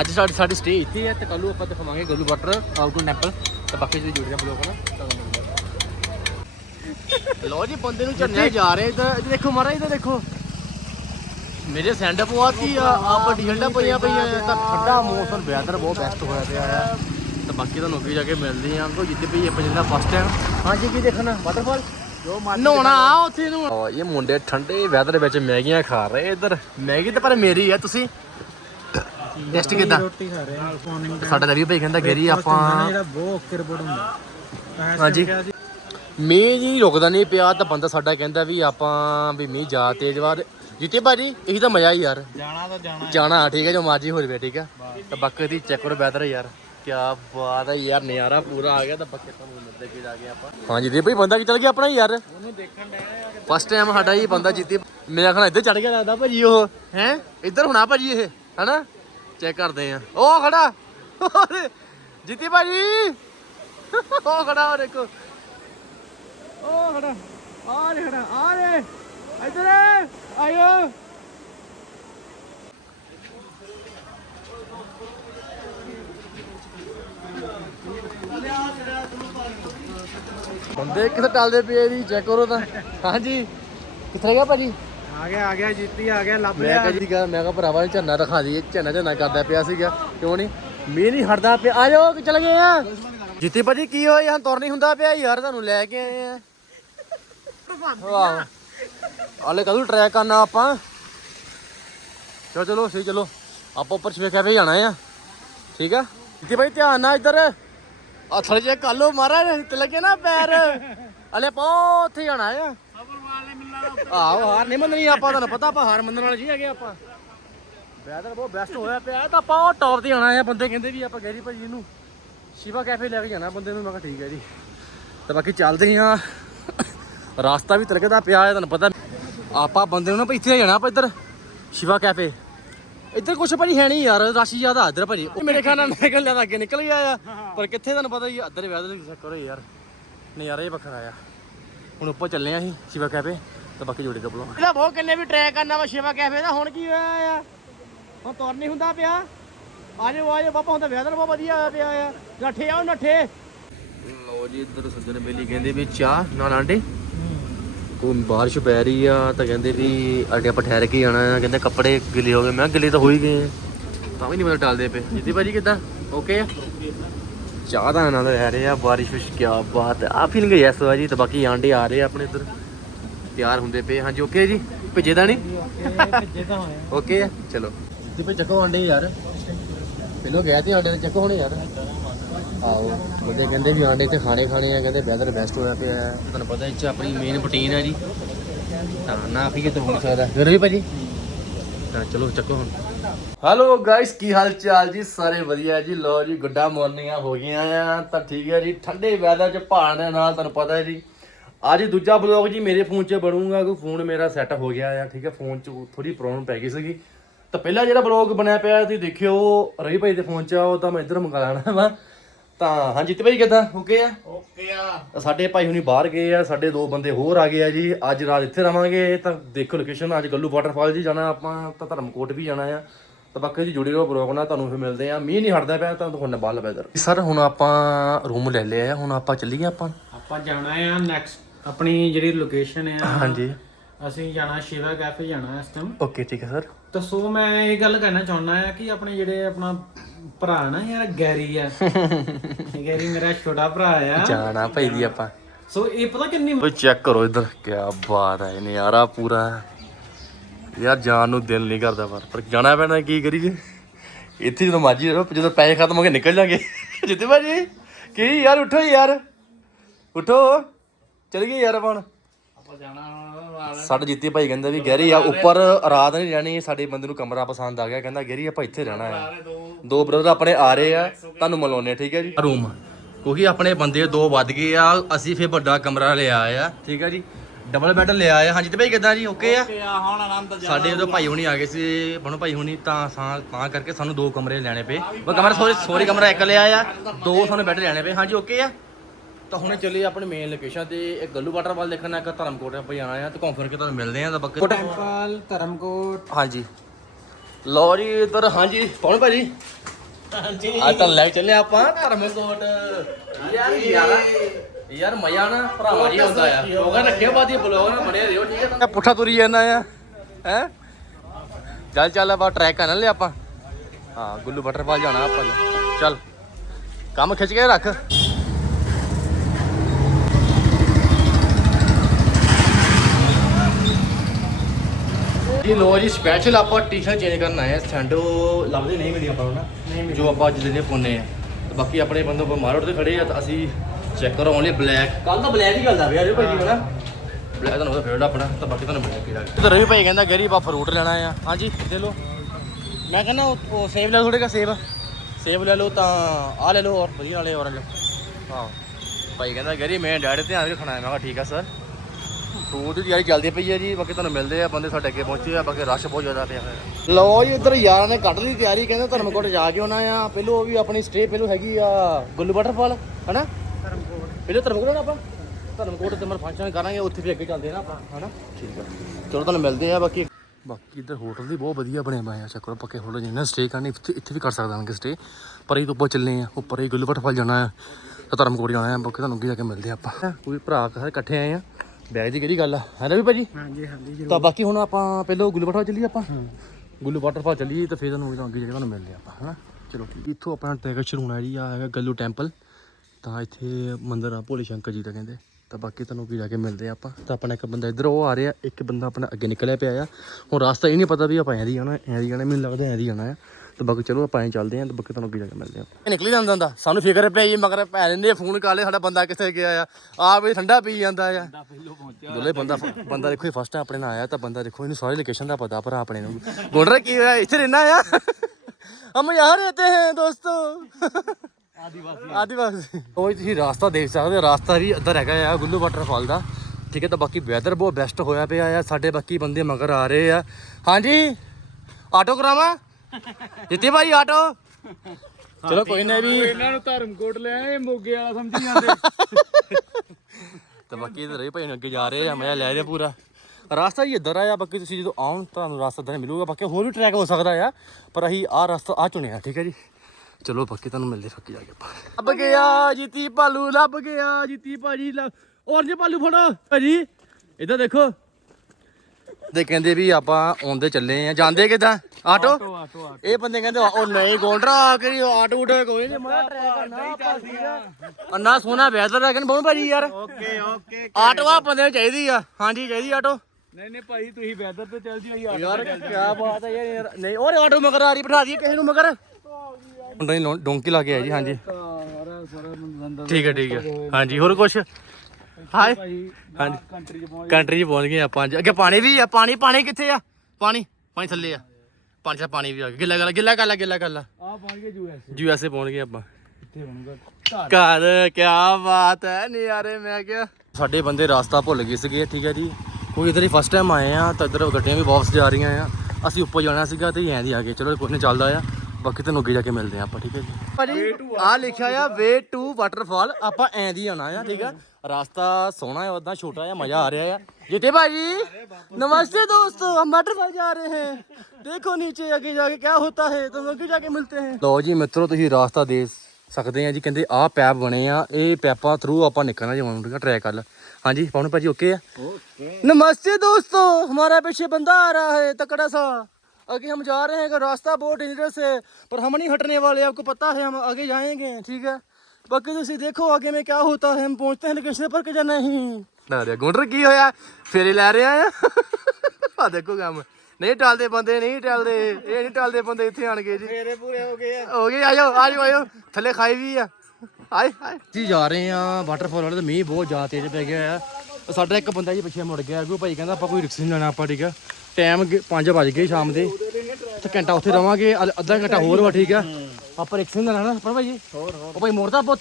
ਅੱਜ ਸਾਡੀ ਸਾਡੀ ਸਟੇ ਇੱਥੇ ਹੈ ਤੇ ਕੱਲ ਆਪਾਂ ਦਿਖਾਵਾਂਗੇ ਗੋਲੂ ਵਾਟਰ ਆਊਟਡੋਰ ਟੈਂਪਲ ਤੇ ਬਾਕੀ ਜਿਹੜੀ ਜੁੜ ਰਿਹਾ ਬਲੋਕ ਨਾ ਤੁਹਾਨੂੰ ਮਿਲਦਾ ਲੋ ਜੀ ਬੰਦੇ ਨੂੰ ਝੰਨੇ ਜਾ ਰਹੇ ਇਧਰ ਇੱਧਰ ਦੇਖੋ ਮਾਰਾ ਇਧਰ ਦੇਖੋ। ਮੇਰੇ ਸੈਂਡ ਅਪ ਆਤੀ ਆ? ਆਪ ਡੀਲਡਾ ਪਈਆਂ ਪਈਆਂ ਆ, ਤਾਂ ਠੰਡਾ ਮੌਸਮ ਵੈਦਰ ਬਹੁਤ ਬੈਸਟ ਹੋਇਆ ਪਿਆ ਆ ਤੇ ਬਾਕੀ ਤੁਹਾਨੂੰ ਅੱਗੇ ਜਾ ਕੇ ਮਿਲਦੇ ਆ। ਕੋ ਜਿੱਤੇ ਪਈ ਆਪਾਂ ਜਿਹੜਾ ਫਸਟ ਟਾਈਮ ਹਾਂਜੀ ਕੀ ਦੇਖਣਾ? ਵਾਟਰਫਾਲ ਜੋ ਨਹਾਉਣਾ ਆ ਉੱਥੇ ਨੂੰ। ਇਹ ਮੁੰਡੇ ਠੰਡੇ ਵੈਦਰ ਵਿੱਚ ਮੈਗੀਆਂ ਖਾ ਰਹੇ ਇੱਧਰ। ਮੈਗੀ ਤਾਂ ਪਰ ਮੇਰੀ ਆ ਤੁਸੀਂ? ਟੈਸਟ ਕਿਦਾਂ? ਰੋਟੀ ਖਾ ਰਹੇ ਹਾਂ ਮਾਰਨਿੰਗ ਟਾਈਮ ਸਾਡਾ ਰਵੀ ਭਾਈ ਕਹਿੰਦਾ ਗੇਰੀ ਆਪਾਂ। ਜਿਹੜਾ ਬਹੁਤ ਔਖੇ ਰਿਪੋਰਟ ਹੁੰਦਾ। ਤਾਂ ਇਸ ਹਾਂਜੀ। ਮੀਂਹ ਜੀ ਰੁਕਦਾ ਨਹੀਂ ਪਿਆ ਤਾਂ ਬੰਦਾ ਸਾਡਾ ਕਹਿੰਦਾ ਵੀ ਆਪਾਂ ਵੀ ਮੀਂਹ ਜਾ ਤੇਜ਼ ਜਿੱਤੇ ਭਾਜੀ ਇਹੀ ਤਾਂ ਮਜ਼ਾ ਹੀ ਯਾਰ। ਜਾਣਾ ਤਾਂ ਜਾਣਾ ਜਾਣਾ ਠੀਕ ਹੈ ਜੋ ਮਰਜ਼ੀ ਹੋ ਜਵੇ ਠੀਕ ਹੈ। ਤਾਂ ਬਾਕੀ ਦੀ ਚੈੱਕ ਕਰੋ ਵੈਦਰ ਯਾਰ। ਕੀ ਬਾਤ ਹੈ ਯਾਰ ਨਜ਼ਾਰਾ ਪੂਰਾ ਆ ਗਿਆ ਤਾਂ ਬੱਕੇ ਤੁਹਾਨੂੰ ਮਿਲਦੇ ਕਿ ਜਾ ਕੇ ਆਪਾਂ। ਹਾਂਜੀ ਦੇ ਭਾਈ ਬੰਦਾ ਕਿ ਚੱਲ ਗਿਆ ਆਪਣਾ ਹੀ ਯਾਰ? ਉਹਨੂੰ ਦੇਖਣ ਡਿਆ ਫਸਟ ਟਾਈਮ ਸਾਡਾ ਹੀ ਬੰਦਾ ਜਿੱਤੀ ਮੇਰਾ ਖਾਣਾ ਇੱਧਰ ਚੜ ਗਿਆ ਲੱਗਦਾ ਭਾਜੀ ਉਹ। ਹੈ? ਇੱਧਰ ਹੋਣਾ ਭਾਜੀ ਇਹ ਹਨਾ? ਚੈੱਕ ਕਰਦੇ ਆ ਉਹ ਖੜਾ। ਜਿੱਤੀ ਭਾਜੀ। ਉਹ ਖੜਾ ਉਹ ਦੇਖੋ। ਉਹ ਖੜਾ। ਆ ਰੇ ਖੜਾ। ਆ ਰੇ। ਇੱਧਰ। ਆਇਓ। ਬੰਦੇ ਕਿੱਥੇ ਟਲਦੇ ਪਏ ਜੀ? ਚੈੱਕ ਕਰੋ ਤਾਂ। ਹਾਂਜੀ। ਕਿੱਥੇ ਗਿਆ ਭਾਜੀ? ਆ ਗਿਆ ਆ ਗਿਆ ਜੀਤੀ ਆ ਗਿਆ ਲੱਭ ਮੈਂ ਲਿਆ। ਕਿਹਾ ਜੀ ਕਿਹਾ ਮੈਂ ਕਿਹਾ ਭਰਾਵਾ ਨੂੰ ਝੰਨਾ ਦਿਖਾ ਦਈਏ। ਝੰਨਾ ਝੰਨਾ ਕਰਦਾ ਪਿਆ ਸੀਗਾ। ਕਿਉਂ ਨਹੀਂ? ਮੀਂਹ ਨਹੀਂ ਹਟਦਾ ਪਿਆ। ਆ ਜਾਓ ਕਿ ਚਲ ਗਏ ਆ? ਜਿੱਤੀ ਭਾਜੀ ਕੀ ਹੋਇਆ? ਤੁਰ ਨਹੀਂ ਹੁੰਦਾ ਪਿਆ ਯਾਰ ਤੁਹਾਨੂੰ ਲੈ ਕੇ ਆਏ ਆ। ਵਾਹ। ਆਲੇ ਕਦੋਂ ਟਰੈਕ ਕਰਨਾ ਆਪਾਂ? ਚਲੋ ਚਲੋ, ਸਹੀ, ਚਲੋ। ਆਪਾਂ ਉੱਪਰ ਛੇ ਕੈਫੇ ਜਾਣਾ ਆ। ਠੀਕ ਆ? ਜਿੱਤੀ ਭਾਈ ਧਿਆਨ ਨਾਲ ਇੱਧਰ। ਆ ਥਲੇ ਜੇ ਕਾਲੋ ਮਾਰਾ ਤੇ ਲੱਗੇ ਨਾ ਪੈਰ। ਅਲੇ ਪੋ ਉੱਥੇ ਜਾਣਾ ਆ। ਆਹੋ, ਹਾਰ ਨਹੀਂ ਮੰਨਣੀ ਆਪਾਂ, ਤੁਹਾਨੂੰ ਪਤਾ ਆਪਾਂ ਹਾਰ ਮੰਨਣ ਵਾਲੇ ਜੀ ਹੈਗੇ ਆਪਾਂ। ਵੈਦਰ ਬਹੁਤ ਬੈਸਟ ਹੋਇਆ ਪਿਆ, ਤਾਂ ਆਪਾਂ ਟੌਪ ਤੇ ਆਣਾ ਆ। ਬੰਦੇ ਕਹਿੰਦੇ ਵੀ ਆਪਾਂ ਗੈਰੀ ਭਾਜੀ ਨੂੰ ਸ਼ਿਵਾ ਕੈਫੇ ਲੈ ਕੇ ਜਾਣਾ ਬੰਦੇ ਨੂੰ, ਮੈਂ ਕਿਹਾ ਠੀਕ ਹੈ ਜੀ। ਤੇ ਬਾਕੀ ਚੱਲਦੇ ਹਾਂ ਰਾਸਤਾ ਵੀ ਤਿਲਕਦਾ ਪਿਆ ਹੈ ਤੁਹਾਨੂੰ ਪਤਾ ਆਪਾਂ ਬੰਦੇ ਨੂੰ ਨਾ ਭਾਈ ਇੱਥੇ ਜਾਣਾ ਆਪਾਂ ਇੱਧਰ ਸ਼ਿਵਾ ਕੈਫੇ ਇੱਧਰ ਕੁਛ ਭਾਜੀ ਹੈ ਨਹੀਂ ਯਾਰ ਰਸ਼ ਜ਼ਿਆਦਾ ਇੱਧਰ ਭਾਜੀ। ਉਹ ਮੇਰੇ ਖਿਆਲ ਨਾਲ ਨਿਕਲ ਜਾਂਦਾ ਅੱਗੇ ਨਿਕਲ ਗਿਆ ਆ। ਪਰ ਕਿੱਥੇ ਤੁਹਾਨੂੰ ਪਤਾ ਹੀ ਇੱਧਰ ਵੈਦਰ ਚੈੱਕ ਕਰੋ ਯਾਰ। ਨਜ਼ਾਰਾ ਹੀ ਵੱਖਰਾ ਆ। ਹੁਣ ਉੱਪਰ ਚੱਲੇ ਆ ਅਸੀਂ ਸ਼ਿਵਾ ਕੈਫੇ ਤੇ ਬਾਕੀ ਜੋੜੇ ਕਪਲੋ ਇਹਦਾ ਬਹੁਤ ਕਿੰਨੇ ਵੀ ਟਰੈਕ ਕਰਨਾ ਵਾ ਸ਼ਿਵਾ ਕੈਫੇ ਦਾ ਹੁਣ ਕੀ ਹੋਇਆ ਆ? ਹੁਣ ਤੁਰ ਨਹੀਂ ਹੁੰਦਾ ਪਿਆ। ਆਜੋ ਆਜੋ ਪਾਪਾ ਹੁਣ ਤਾਂ ਵੈਦਰ ਬਹੁਤ ਵਧੀਆ ਹੋਇਆ ਪਿਆ ਆ। ਨੱਠੇ ਆਓ ਨੱਠੇ। ਲੋ ਜੀ ਇੱਧਰ ਸੱਜਣ ਬੇਲੀ ਕਹਿੰਦੇ ਵੀ ਚਾਹ ਨਾਲ ਆਂਡੇ। ਕੋਈ ਬਾਰਿਸ਼ ਪੈ ਰਹੀ ਆ ਤਾਂ ਕਹਿੰਦੇ ਵੀ ਅੱਡੇ ਆਪਾਂ ਠਹਿਰ ਕੇ ਜਾਣਾ ਆ। ਕਹਿੰਦੇ ਕੱਪੜੇ ਗਿੱਲੇ ਹੋ ਗਏ। ਮੈਂ ਕਿਹਾ ਗਿੱਲੇ ਤਾਂ ਹੋ ਹੀ ਗਏ ਤਾਂ ਵੀ ਨਹੀਂ ਮਤਲਬ ਟਾਲਦੇ ਪਏ। ਜਿੱਦੀ ਭਾਜੀ ਕਿਦਾਂ? ਓਕੇ ਆ? ਚਾਹ ਦਾ ਆਨੰਦ ਲੈ ਰਹੇ ਆ। ਬਾਰਿਸ਼ ਵਿੱਚ ਕੀ ਬਾਤ ਹੈ ਆ ਫੀਲਿੰਗ ਯੈਸ ਆ ਜੀ, ਤੇ ਬਾਕੀ ਆਂਡੇ ਆ ਰਹੇ ਆ ਆਪਣੇ ਇੱਧਰ। ਤਿਆਰ ਹੁੰਦੇ ਪਏ। ਹਾਂਜੀ ਓਕੇ ਜੀ? ਭੇਜੇ ਤਾਂ ਨਹੀਂ ਭੱਜੇ ਤਾਂ ਹੋਏ ਓਕੇ ਆ? ਚਲੋ। ਤੇ ਭਈ ਚੱਕੋ ਆਂਡੇ ਯਾਰ। ਪਹਿਲਾਂ ਗਿਆ ਤੇ ਆਂਡੇ ਚੱਕੋ ਹੋਣੇ ਯਾਰ। ਆਓ। ਬੰਦੇ ਕਹਿੰਦੇ ਵੀ ਆਂਡੇ ਤੇ ਖਾਣੇ ਖਾਣੇ ਆ ਕਹਿੰਦੇ ਵੈਦਰ ਬੈਸਟ ਹੋਇਆ ਪਿਆ। ਹੈ ਤੁਹਾਨੂੰ ਪਤਾ ਇੱਥੇ ਆਪਣੀ ਮੇਨ ਪ੍ਰੋਟੀਨ ਹੈ ਜੀ। ਤਾਂ ਨਾ ਪੀਏ ਤਾਂ ਹੋ ਸਕਦਾ। ਫਿਰ ਵੀ ਭਾਜੀ? ਤਾਂ ਚਲੋ ਚੱਕੋ ਹੁਣ। ਹੈਲੋ ਗਾਇਸ ਕੀ ਹਾਲ ਚਾਲ ਜੀ? ਸਾਰੇ ਵਧੀਆ ਜੀ। ਲੋ ਜੀ ਗੁੱਡਾ ਮਾਰਨਿੰਗਾਂ ਹੋ ਗਈਆਂ ਆ। ਤਾਂ ਠੀਕ ਹੈ ਜੀ ਠੰਡੇ ਵੈਦਰ ਚ ਪਹਾੜ ਦੇ ਨਾਲ ਤੁਹਾਨੂੰ ਪਤਾ ਹੈ ਜੀ। ਅੱਜ ਦੂਜਾ ਬਲੌਗ ਜੀ ਮੇਰੇ ਫੋਨ 'ਚ ਬਣੂਗਾ ਕਿਉਂਕਿ ਫੋਨ ਮੇਰਾ ਸੈੱਟ ਹੋ ਗਿਆ ਆ ਠੀਕ ਹੈ ਫੋਨ 'ਚ ਥੋੜੀ ਪ੍ਰੋਬਲਮ ਪੈ ਗਈ ਸੀਗੀ। ਤਾਂ ਪਹਿਲਾ ਜਿਹੜਾ ਬਲੌਗ ਬਣਿਆ ਪਿਆ ਤੁਸੀਂ ਦੇਖਿਓ ਰਵੀ ਭਾਈ ਦੇ ਫੋਨ 'ਚ ਆ ਉਹ ਤਾਂ ਮੈਂ ਇੱਧਰ ਮੰਗਾ ਲੈਣਾ ਵਾ। ਤਾਂ ਹਾਂਜੀ ਤੇ ਭਾਈ ਕਿਦਾਂ? ਓਕੇ ਆ? ਓਕੇ ਆ। ਤਾਂ ਸਾਡੇ ਭਾਈ ਹੁਣੀ ਬਾਹਰ ਗਏ ਆ ਸਾਡੇ ਦੋ ਬੰਦੇ ਹੋਰ ਆ ਗਏ ਆ ਜੀ। ਅੱਜ ਰਾਤ ਇੱਥੇ ਰਵਾਂਗੇ ਤਾਂ ਦੇਖੋ ਲੋਕੇਸ਼ਨ ਅੱਜ ਗੱਲੂ ਵਾਟਰਫਾਲ ਜੀ ਜਾਣਾ ਆਪਾਂ ਤਾਂ ਧਰਮਕੋਟ ਵੀ ਜਾਣਾ ਆ। ਤਾਂ ਬਾਕੀ ਜੀ ਜੁੜੇ ਰਹੋ ਬਲੌਗ ਨਾਲ ਤੁਹਾਨੂੰ ਫਿਰ ਮਿਲਦੇ ਆ। ਮੀਂਹ ਨਹੀਂ ਹਟਦਾ ਪਿਆ ਤਾਂ ਤੁਹਾਨੂੰ ਬਾਹਰ ਵੈਦਰ ਸਰ ਹੁਣ ਆਪਾਂ ਰੂਮ ਲੈ ਲਿਆ ਆ ਹੁਣ ਆਪਾਂ ਚੱਲੀਏ ਆਪਾਂ। ਆਪਾਂ ਜਾਣਾ ਆ ਨੈਕਸਟ ਆਪਣੀ ਜਿਹੜੀ ਲੋਕੇਸ਼ਨ ਆ। ਹਾਂਜੀ। ਅਸੀਂ ਜਾਣਾ ਸ਼ਿਵਾ ਕੈਫੇ ਜਾਣਾ ਇਸ ਟਾਈਮ ਓਕੇ ਠੀਕ ਹੈ ਸਰ। ਤਾਂ ਸੋ ਮੈਂ ਇਹ ਗੱਲ ਕਹਿਣਾ ਚਾਹੁੰਦਾ ਆ ਕਿ ਆਪਣੇ ਜਿਹੜੇ ਆਪਣਾ ਭਰਾ ਨਾ ਯਾਰ ਗੈਰੀ ਆ। ਗੈਰੀ ਮੇਰਾ ਛੋਟਾ ਭਰਾ ਆ। ਜਾਣਾ ਭਾਈ ਆਪਾਂ। ਸੋ ਇਹ ਪਤਾ ਕਿੰਨੀ ਓਏ ਚੈੱਕ ਕਰੋ ਇਧਰ। ਕੀ ਬਾਤ ਹੈ ਨਜ਼ਾਰਾ ਪੂਰਾ। ਯਾਰ ਜਾਣ ਨੂੰ ਦਿਲ ਨਹੀਂ ਕਰਦਾ ਪਰ ਪਰ ਜਾਣਾ ਪੈਣਾ ਕੀ ਕਰੀਏ? ਇੱਥੇ ਜਦੋਂ ਮਾਜੀ ਜਦੋਂ ਪੈਸੇ ਖਤਮ ਹੋ ਕੇ ਨਿਕਲ ਜਾਗੇ ਜਿੱਤੇ ਭਾਜੀ ਕੀ ਯਾਰ ਉਠੋ ਯਾਰ। ਉਠੋ। ਚਲ ਗਏ ਯਾਰ ਆਪਾਂ। ਆਪਾਂ ਜਾਣਾ ਸਾਡੇ ਜਿੱਤੇ ਭਾਈ ਕਹਿੰਦਾ ਵੀ ਗਹਿਰੀ ਆ ਉੱਪਰ ਰਾਤ ਨਹੀਂ ਰਹਿਣੀ ਸਾਡੇ ਬੰਦੇ ਨੂੰ ਕਮਰਾ ਪਸੰਦ ਆ ਗਿਆ। ਕਹਿੰਦਾ ਗਹਿਰੀ ਆਪਾਂ ਇੱਥੇ ਰਹਿਣਾ ਹੈ ਦੋ ਬ੍ਰਦਰ ਆਪਣੇ ਆ ਰਹੇ ਆ ਤੁਹਾਨੂੰ ਮਿਲਾਉਣੇ ਠੀਕ ਹੈ ਜੀ? ਰੂਮ। ਕਿਉਂਕਿ ਆਪਣੇ ਬੰਦੇ ਦੋ ਵੱਧ ਗਏ ਆ ਅਸੀਂ ਫੇਰ ਵੱਡਾ ਕਮਰਾ ਲਿਆ ਆ ਠੀਕ ਹੈ ਜੀ? ਡਬਲ ਬੈੱਡ ਲਿਆ ਆ। ਹਾਂਜੀ ਤੇ ਭਾਈ ਕਿਦਾਂ ਜੀ ਓਕੇ ਆ? ਆ ਹੁਣ ਆਨੰਦ ਸਾਡੇ ਉਦੋਂ ਭਾਈ ਹੁਣੀ ਆ ਗਏ ਸੀ ਬਣੋ ਭਾਈ ਹੁਣੀ ਤਾਂ ਸਾ- ਤਾਂ ਕਰਕੇ ਸਾਨੂੰ ਦੋ ਕਮਰੇ ਲੈਣੇ ਪਏ। ਉਹ ਕਮਰਾ ਸੋਰੀ ਸੋਰੀ ਕਮਰਾ ਇੱਕ ਲਿਆ ਆ ਦੋ ਸਾਨੂੰ ਬੈੱਡ ਲੈਣੇ ਪਏ। ਹਾਂਜੀ ਓਕੇ ਆ? ਤਾਂ ਹੁਣ ਚੱਲੇ ਆਪਣੇ ਮੇਨ ਲੋਕੇਸ਼ਨ ਤੇ ਇੱਕ ਗੱਲੂ ਵਾਟਰਫਾਲ ਦੇਖਣਾ ਇੱਕ ਧਰਮਕੋਟ ਆਪਾਂ ਜਾਣਾ ਆ ਤੇ ਘੁੰਮ ਫਿਰ ਕੇ ਤੁਹਾਨੂੰ ਮਿਲਦੇ ਆ ਤਾਂ ਬੱਕੇ ਟੈਂਪਲ ਧਰਮਕੋਟ। ਹਾਂਜੀ। ਲੋ ਜੀ ਇਧਰ ਹਾਂਜੀ ਕੌਣ ਭਾਜੀ। ਹਾਂਜੀ। ਅੱਜ ਤਾਂ ਲੈ ਚੱਲੇ ਆਪਾਂ ਧਰਮਕੋਟ। ਯਾਰ ਯਾਰ। ਯਾਰ ਮਜ਼ਾ ਨਾ ਭਰਾਵਾ ਜੀ ਹੁੰਦਾ ਆ। ਲੋਕਾਂ ਰੱਖਿਆ ਬਾਦੀ ਬਲੌਗ ਨਾ ਬਣੇ ਰਹੋ ਠੀਕ ਹੈ ਪੁੱਠਾ ਤੁਰੀ ਜਾਂਦਾ ਆ ਹੈ? ਚੱਲ ਚੱਲ ਆਪਾਂ ਟਰੈਕ ਕਰਨ ਲੈ ਆਪਾਂ। ਹਾਂ ਗੁੱਲੂ ਵਾਟਰਫਾਲ ਜਾਣਾ ਆਪਾਂ। ਚੱਲ ਕੰਮ ਖਿੱਚ ਕੇ ਰੱਖ। ਜੀ ਲੋ ਜੀ ਸਪੈਸ਼ਲ ਆਪਾਂ ਟੀ-ਸ਼ਰਟ ਚੇਂਜ ਕਰਨ ਆਏ ਆ ਸੈਂਡੋ ਲੱਭਦੇ ਨਹੀਂ ਮਿਲੀ ਆਪਾਂ ਨੂੰ ਨਾ ਜੋ ਆਪਾਂ ਅੱਜ ਦਿਨੇ ਪਾਉਨੇ ਆ ਤੇ ਬਾਕੀ ਆਪਣੇ ਬੰਦੇ ਕੋਲ ਮਾਰੋੜ ਤੇ ਖੜੇ ਆ ਤਾਂ ਅਸੀਂ ਚੈੱਕ ਕਰੋ ਓਨਲੀ ਬਲੈਕ ਕੱਲ ਤਾਂ ਬਲੈਕ ਹੀ ਚੱਲਦਾ ਪਿਆ ਜੀ ਭਾਈ ਜੀ ਹਨਾ ਬਲੈਕ ਤੁਹਾਨੂੰ ਉਹਦਾ ਫੇਵਰਟ ਆਪਣਾ ਤਾਂ ਬਾਕੀ ਤੁਹਾਨੂੰ ਬਲੈਕ ਲੱਗਦਾ। ਤੇ ਰਵੀ ਭਾਈ ਕਹਿੰਦਾ ਗਰੀ ਆਪਾਂ ਫਰੂਟ ਲੈਣਾ ਆ। ਹਾਂਜੀ ਦੇ ਲਓ। ਮੈਂ ਕਹਿੰਦਾ ਉਹ ਸੇਬ ਲੈ ਲਓ ਥੋੜੇ ਕਾ ਸੇਬ ਸੇਬ ਲੈ ਲਓ ਤਾਂ ਆ ਲੈ ਲਓ ਔਰ ਵਧੀਆ ਵਾਲੇ ਔਰ ਹਾਂ। ਭਾਈ ਕਹਿੰਦਾ ਗਰੀ ਮੈਂ ਡੈਡੀ ਧਿਆਨ ਰੱਖਣਾ ਹੈ। ਮੈਂ ਕਿਹਾ ਠੀਕ ਆ ਸਰ ਫਰੂਟ ਦੀ ਤਿਆਰੀ ਚੱਲਦੀ ਪਈ ਹੈ ਜੀ। ਬਾਕੀ ਤੁਹਾਨੂੰ ਮਿਲਦੇ ਆ ਬੰਦੇ ਸਾਡੇ ਅੱਗੇ ਪਹੁੰਚੇ ਆ ਬਾਕੀ ਰਸ਼ ਬਹੁਤ ਜ਼ਿਆਦਾ ਪਿਆ ਹੋਇਆ। ਲਓ ਜੀ ਉਧਰ ਯਾਰਾਂ ਨੇ ਕੱਢ ਲਈ ਤਿਆਰੀ ਕਹਿੰਦੇ ਧਰਮਕੋਟ ਜਾ ਕੇ ਆਉਣਾ ਆ। ਪਹਿਲੋਂ ਉਹ ਵੀ ਆਪਣੀ ਸਟੇ ਪਹਿਲੋਂ ਹੈਗੀ ਆ ਗੁੱਲੂ ਵਾਟਰਫਾਲ ਹਨਾ? ਧਰਮਕੋਟ ਪਹਿਲੋਂ ਧਰਮਕੋਟ ਜਾਣਾ ਆਪਾਂ? ਧਰਮਕੋਟ ਤੇ ਮਰ ਫੰਕਸ਼ਨ ਕਰਾਂਗੇ ਉੱਥੇ ਵੀ ਅੱਗੇ ਚੱਲਦੇ ਆ ਨਾ ਆਪਾਂ ਹਨਾ? ਠੀਕ ਆ। ਚਲੋ ਤੁਹਾਨੂੰ ਮਿਲਦੇ ਆ ਬਾਕੀ ਬਾਕੀ ਇੱਧਰ ਹੋਟਲ ਵੀ ਬਹੁਤ ਵਧੀਆ ਬਣੇ ਹੋਏ ਆ ਚੱਕਰ ਪੱਕੇ ਹੋਟਲ ਜਿਹਨਾਂ ਸਟੇ ਕਰਨੀ ਇੱਥੇ ਵੀ ਕਰ ਸਕਦਾ ਹਾਂ ਸਟੇ ਪਰ ਇਹ ਤੋਂ ਉੱਪਰ ਚੱਲੇ ਆ ਉੱਪਰ ਹੀ ਗੁੱਲੂ ਵਾਟਰਫਾਲ ਜਾਣਾ ਆ ਤੇ ਧਰਮਕੋਟ ਜਾਣਾ ਆ ਬਾਕੀ ਤੁਹਾਨੂੰ ਅੱਗੇ ਜਾ ਕੇ ਮਿਲਦੇ ਆ ਆਪਾਂ। ਕੋਈ ਭਰਾ ਸਾਰੇ ਇਕੱਠੇ ਆਏ ਆ? ਬੈਗ ਦੀ ਕਿਹੜੀ ਗੱਲ ਆ? ਹੈ ਨਾ ਵੀ ਭਾਜੀ? ਹਾਂਜੀ ਹਾਂਜੀ ਜ਼ਰੂਰ। ਤਾਂ ਬਾਕੀ ਹੁਣ ਆਪਾਂ ਪਹਿਲਾਂ ਗੁੱਲੂ ਵਾਟਰਫਾਲ ਚੱਲੀਏ ਆਪਾਂ? ਗੁੱਲੂ ਵਾਟਰਫਾਲ ਚੱਲੀਏ ਤਾਂ ਫਿਰ ਤੁਹਾਨੂੰ ਅੱਗੇ ਜਾ ਕੇ ਤੁਹਾਨੂੰ ਮਿਲਦੇ ਆਪਾਂ ਹਨਾ ਚਲੋ ਠੀਕ। ਇੱਥੋਂ ਆਪਣਾ ਟ੍ਰੈਕ ਸ਼ੁਰੂ ਹੋਣਾ ਜੀ ਆ ਹੈਗਾ ਗੱਲੂ ਟੈਂਪਲ। ਤਾਂ ਇੱਥੇ ਮੰਦਿਰ ਆ ਭੋਲੇ ਸ਼ੰਕਰ ਜੀ ਦਾ ਕਹਿੰਦੇ। ਤਾਂ ਬਾਕੀ ਤੁਹਾਨੂੰ ਅੱਗੇ ਜਾ ਕੇ ਮਿਲਦੇ ਆ ਆਪਾਂ। ਤਾਂ ਆਪਣਾ ਇੱਕ ਬੰਦਾ ਇੱਧਰ ਉਹ ਆ ਰਿਹਾ ਇੱਕ ਬੰਦਾ ਆਪਣਾ ਅੱਗੇ ਨਿਕਲਿਆ ਪਿਆ ਆ। ਹੁਣ ਰਾਸਤਾ ਇਹ ਨਹੀਂ ਪਤਾ ਵੀ ਆਪਾਂ ਐਂ ਦੀ ਜਾਣਾ ਐਂ ਦੀ ਜਾਣਾ ਮੈਨੂੰ ਲੱਗਦਾ ਐਂ ਦੀ ਜਾਣਾ ਆ। ਤਾਂ ਬਾਕੀ ਚਲੋ ਆਪਾਂ ਐਂ ਚੱਲਦੇ ਆਂ ਤਾਂ ਬਾਕੀ ਤੁਹਾਨੂੰ ਅੱਗੇ ਜਾ ਕੇ ਮਿਲਦੇ ਆ। ਇਹ ਨਿਕਲ ਜਾਂਦਾ ਹੁੰਦਾ। ਸਾਨੂੰ ਫਿਕਰ ਪਿਆ ਜੀ, ਮਗਰ ਪੈ ਲੈਂਦੇ ਫੋਨ ਕਰ ਲੈ ਸਾਡਾ ਬੰਦਾ ਕਿੱਥੇ ਗਿਆ ਆ? ਆ ਵੀ ਠੰਡਾ ਪੀ ਜਾਂਦਾ ਆ। ਪਹਿਲੋਂ ਬੰਦਾ ਬੰਦਾ ਦੇਖੋ ਇਹ ਫਸਟ ਆਪਣੇ ਨਾਲ ਆਇਆ ਤਾਂ ਬੰਦਾ ਦੇਖੋ ਇਹਨੂੰ ਸਾਰੀ ਲੋਕੇਸ਼ਨ ਦਾ ਪਤਾ, ਭਰਾ ਆਪਣੇ ਨੂੰ। ਗੋਲਰ ਕੀ ਹੋਇਆ? ਇੱਥੇ ਰਹਿਣਾ ਆ? ਹਮ ਯਹਾਂ ਰਹਤੇ हैं ਦੋਸਤੋ। ਆਦੀਵਾਸੀ। ਆਦੀਵਾਸੀ ਉਹ ਤੁਸੀਂ ਰਾਸਤਾ ਦੇਖ ਸਕਦੇ ਹੋ, ਰਾਸਤਾ ਵੀ ਇੱਧਰ ਹੈਗਾ ਆ, ਗੁੱਲੂ ਵਾਟਰਫਾਲ ਦਾ। ਠੀਕ ਹੈ, ਤਾਂ ਬਾਕੀ ਵੈਦਰ ਬਹੁਤ ਬੈਸਟ ਹੋਇਆ ਪਿਆ ਆ, ਸਾਡੇ ਬਾਕੀ ਬੰਦੇ ਮਗਰ ਆ ਰਹੇ ਆ। ਹਾਂਜੀ, ਆਟੋ ਕਰਾਵਾਂ? ਜਿੱਤੀ ਭਾਈ ਆਟੋ? ਚਲੋ ਕੋਈ ਨਹੀਂ ਵੀ ਇਹਨਾਂ ਨੂੰ ਧਰਮਕੋਟ ਲੈ ਆਏ ਮੋਗੇ ਵਾਲਾ ਸਮਝੀ ਜਾਂਦੇ। ਤੇ ਬਾਕੀ ਇਧਰ ਹੀ ਭਾਈ ਨੂੰ ਅੱਗੇ ਜਾ ਰਹੇ ਆ ਮਜ਼ਾ ਲੈ ਰਹੇ ਪੂਰਾ। ਰਾਸਤਾ ਹੀ ਇੱਧਰ ਆ ਬਾਕੀ ਤੁਸੀਂ ਜਦੋਂ ਆਉਣ ਤੁਹਾਨੂੰ ਰਾਸਤਾ ਤਾਂ ਮਿਲੂਗਾ। ਬਾਕੀ ਹੋਰ ਵੀ ਟਰੈਕ ਹੋ ਸਕਦਾ ਆ ਪਰ ਅਸੀਂ ਆਹ ਰਸਤਾ ਆ ਚੁਣਿਆ ਠੀਕ ਹੈ ਜੀ? ਚਲੋ ਬਾਕੀ ਤੁਹਾਨੂੰ ਮਿਲਦੇ ਫੱਕੀ ਜਾ ਕੇ ਆਪਾਂ। ਲੱਭ ਗਿਆ ਜੀਤੀ ਭਾਲੂ ਲੱਭ ਗਿਆ ਜੀਤੀ ਭਾਜੀ ਔਰ ਜੀ ਭਾਲੂ ਫੜੋ ਭਾਜੀ। ਇੱਧਰ ਦੇਖੋ। ਦੇ ਕਹਿੰਦੇ ਵੀ ਆਪਾਂ ਆਉਂਦੇ ਚੱਲੇ ਆ। ਜਾਂਦੇ ਕਿਦਾਂ? ਆਟੋ? ਇਹ ਬੰਦੇ ਕਹਿੰਦੇ ਉਹ ਨਹੀਂ ਗੋਲਡਰਾ ਆ ਕੇ ਆਟੋ ਉਟੋ ਕੋਈ ਨਹੀਂ ਮਾਰ ਟਰੈਕ ਕਰਨਾ ਆਪਾਂ ਸੀਗਾ। ਅੰਨਾ ਸੋਨਾ ਵੈਦਰ ਹੈ ਕਹਿੰਦੇ ਬਹੁਤ ਭਾਜੀ ਯਾਰ। ਓਕੇ ਓਕੇ ਆਟੋ ਆ ਬੰਦੇ ਚਾਹੀਦੀ ਆ। ਹਾਂਜੀ ਚਾਹੀਦੀ ਆਟੋ। ਨਹੀਂ ਨਹੀਂ ਭਾਈ ਤੁਸੀਂ ਵੈਦਰ ਤੇ ਚੱਲ ਜਿਓ ਆਟੋ ਯਾਰ ਕੀ ਬਾਤ ਹੈ ਯਾਰ ਨਹੀਂ ਉਹ ਆਟੋ ਮਗਰ ਆ ਰਹੀ ਬਿਠਾ ਦਈਏ ਕਿਸੇ ਨੂੰ ਮਗਰ। ਮੁੰਡਾ ਡੋਂਕੀ ਲਾ ਕੇ ਆਇਆ ਜੀ ਹਾਂਜੀ ਠੀਕ ਹੈ ਠੀਕ ਹੈ ਹਾਂਜੀ ਹੋਰ ਕੁਛ? ਹਾਏ ਹਾਂਜੀ। ਕੰਟਰੀ ਚ ਪਹੁੰਚ ਕੰਟਰੀ 'ਚ ਪਹੁੰਚ ਗਏ ਆਪਾਂ ਅੱਜ। ਅੱਗੇ ਪਾਣੀ ਵੀ ਆ ਪਾਣੀ ਪਾਣੀ ਕਿੱਥੇ ਆ? ਪਾਣੀ ਪਾਣੀ ਥੱਲੇ ਆ। ਪਾਣੀ ਚ ਪਾਣੀ ਵੀ ਆ। ਗਿਆ। ਗਿੱਲਾ ਕਰ ਗਿੱਲਾ ਕਰ ਲਾ ਗਿੱਲਾ ਕਰ ਲਾ। ਆ ਪਹੁੰਚ ਗਏ ਯੂਐਸ ਯੂ ਐਸ ਏ ਪਹੁੰਚ ਗਏ ਆਪਾਂ। ਕਿੱਥੇ ਬਣੂਗਾ ਘਰ। ਘਰ ਕੀ ਬਾਤ ਹੈ ਨਿਆਰੇ ਮੈਂ ਕਿਹਾ। ਸਾਡੇ ਬੰਦੇ ਰਾਸਤਾ ਭੁੱਲ ਗਏ ਸੀਗੇ ਠੀਕ ਹੈ ਜੀ। ਕੋਈ ਇਧਰ ਹੀ ਫਸਟ ਟਾਈਮ ਆਏ ਆ ਤਾਂ ਇਧਰ ਗੱਡੀਆਂ ਵੀ ਵਾਪਸ ਜਾ ਰਹੀਆਂ ਆ। ਅਸੀਂ ਉੱਪਰ ਜਾਣਾ ਸੀਗਾ ਤੇ ਐਂ ਦੀ ਆ ਗਏ। ਚਲੋ ਕੋਈ ਨਹੀਂ ਚੱਲਦਾ ਆ। ਬਾਕੀ ਤੁਹਾਨੂੰ ਅੱਗੇ ਜਾ ਕੇ ਮਿਲਦੇ ਆ ਆਪਾਂ ਠੀਕ ਹੈ ਜੀ। ਭਾਜੀ ਆ। ਲਿਖਿਆ ਆ ਵੇ ਟੂ ਵਾਟਰਫਾਲ ਆਪਾਂ ਐਂ ਦੀ ਆਣਾ ਆ ਠੀਕ ਆ ਰਾਸਤਾ ਸੋਹਣਾ ਹੈ ਉਦਾਂ ਛੋਟਾ ਜਿਹਾ ਮਜ਼ਾ ਆ ਰਿਹਾ ਆ ਜਿੱਤੇ ਭਾਜੀ नमस्ते दोस्तों हम वाटरफॉल जा रहे हैं देखो नीचे आगे जाके क्या होता है तुम आगे जाके मिलते हैं ਲਓ ਜੀ ਮਿੱਤਰੋ ਤੁਸੀਂ ਰਾਸਤਾ ਦੇ ਸਕਦੇ ਆ ਜੀ ਕਹਿੰਦੇ ਆਹ ਪੈਪ ਬਣੇ ਆ ਇਹ ਪੈਪਾਂ ਥਰੂ ਆਪਾਂ ਨਿਕਲਣਾ ਜੀ ਮੁੰਡਿਆ ਟਰੈਕ ਕਰ ਹਾਂਜੀ ਪਵਨ ਭਾਜੀ ਓਕੇ ਆ ਓਕੇ नमस्ते दोस्तों हमारा पीछे बंदा आ रहा है तकड़ा सा आगे हम जा रहे हैं कि रास्ता बहुत डेंजरस है पर हम नहीं हटने वाले आपको पता है हम आगे जाएंगे ठीक है ਬਾਕੀ ਤੁਸੀਂ ਦੇਖੋ ਅੱਗੇ ਮੈਂ ਕੀ ਹੋਤਾ ਹੈ ਹਮ ਪਹੁੰਚਤੇ ਹੈ ਲੋਕੇਸ਼ਨ ਪਰ ਕਿ ਨਹੀਂ? ਨਾ ਦੇ ਗੁੰਡਰ ਕੀ ਹੋਇਆ? ਫੇਰੇ ਲੈ ਰਿਹਾ ਆ? ਆ ਦੇਖੋ ਕੰਮ। ਨਹੀਂ ਟਾਲਦੇ ਬੰਦੇ ਨਹੀਂ ਟਾਲਦੇ। ਇਹ ਨਹੀਂ ਟਾਲਦੇ ਬੰਦੇ ਇੱਥੇ ਆਣ ਕੇ ਜੀ। ਫੇਰੇ ਪੂਰੇ ਹੋ ਗਏ ਆ। ਹੋ ਗਏ ਆਜੋ ਆਜੋ ਆਜੋ ਥੱਲੇ ਖਾਈ ਵੀ ਆ। ਹਾਏ ਹਾਏ ਜੀ ਜਾ ਰਹੇ ਆ ਵਾਟਰਫਾਲ ਵਾਲੇ ਤੇ ਮੀਂਹ ਬਹੁਤ ਜ਼ਿਆਦਾ ਤੇਜ਼ ਪੈ ਗਿਆ ਆ। ਸਾਡਾ ਇੱਕ ਬੰਦਾ ਜੀ ਪਿੱਛੇ ਮੁੜ ਗਿਆ ਕਿਉਂ ਭਾਈ ਕਹਿੰਦਾ ਆਪਾਂ ਕੋਈ ਰਿਕਸ ਨਹੀਂ ਲੈਣਾ ਆਪਾਂ ਠੀਕ ਆ। ਟਾਈਮ 5 ਵਜ ਗਏ ਸ਼ਾਮ ਦੇ। ਤੇ ਘੰਟਾ ਉੱਥੇ ਰਵਾਂਗੇ ਅੱਧਾ ਘੰਟਾ ਹੋਰ ਵਾ ਠੀਕ ਆ। ਆਪਾਂ ਰਿਕਸ ਨਹੀਂ ਲੈਣਾ ਪਰ ਭਾਈ ਜੀ। ਹੋਰ ਹੋਰ। ਉਹ ਭਾਈ ਮੋੜਦਾ ਆਪਾਂ